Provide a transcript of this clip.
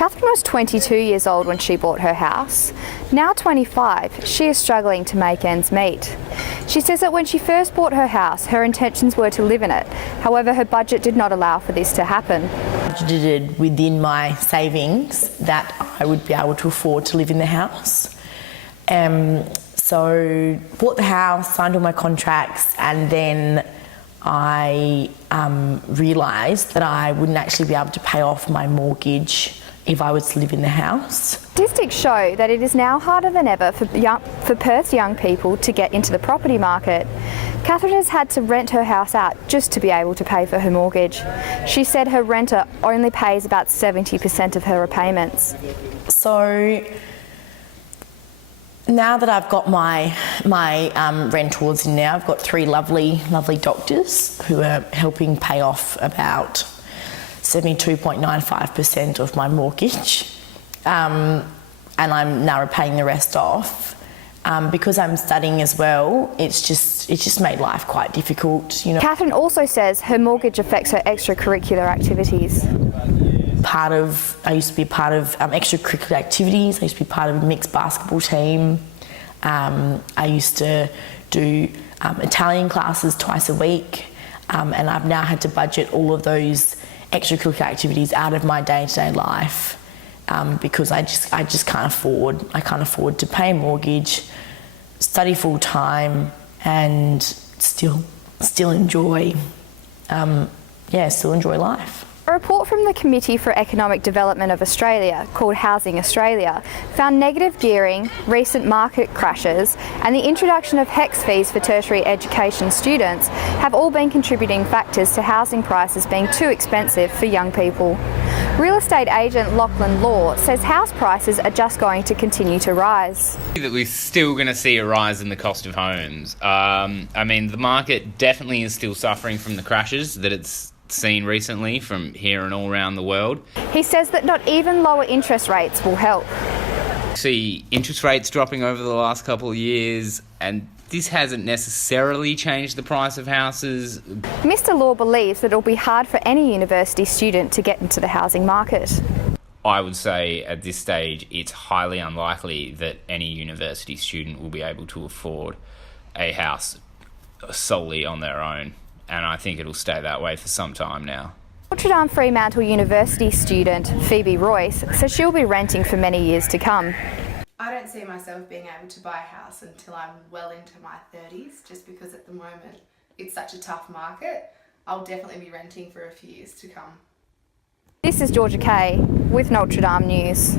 Catherine was 22 years old when she bought her house. Now 25, she is struggling to make ends meet. She says that when she first bought her house, her intentions were to live in it. However, her budget did not allow for this to happen. I budgeted within my savings that I would be able to afford to live in the house. So bought the house, signed all my contracts, and then I realised that I wouldn't actually be able to pay off my mortgage if I was to live in the house. Statistics show that it is now harder than ever for Perth's young people to get into the property market. Catherine has had to rent her house out just to be able to pay for her mortgage. She said her renter only pays about 70% of her repayments. So now that I've got my rentals in now, I've got three lovely doctors who are helping pay off about 72.95% of my mortgage, and I'm now repaying the rest off. Because I'm studying as well, it's just made life quite difficult, you know. Catherine also says her mortgage affects her extracurricular activities. I used to be part of extracurricular activities. I used to be part of a mixed basketball team. I used to do Italian classes twice a week, and I've now had to budget all of those extracurricular activities out of my day-to-day life because I just can't afford. I can't afford to pay a mortgage, study full time, and still enjoy life. A report from the Committee for Economic Development of Australia, called Housing Australia, found negative gearing, recent market crashes, and the introduction of HECS fees for tertiary education students have all been contributing factors to housing prices being too expensive for young people. Real estate agent Lachlan Law says house prices are just going to continue to rise. That we're still going to see a rise in the cost of homes. I mean, the market definitely is still suffering from the crashes that it's seen recently from here and all around the world. He says that not even lower interest rates will help. See interest rates dropping over the last couple of years, and this hasn't necessarily changed the price of houses. Mr. Law believes that it will be hard for any university student to get into the housing market. I would say at this stage it's highly unlikely that any university student will be able to afford a house solely on their own, and I think it'll stay that way for some time now. Notre Dame Fremantle University student Phoebe Royce says she'll be renting for many years to come. I don't see myself being able to buy a house until I'm well into my 30s, just because at the moment it's such a tough market. I'll definitely be renting for a few years to come. This is Georgia Kay with Notre Dame News.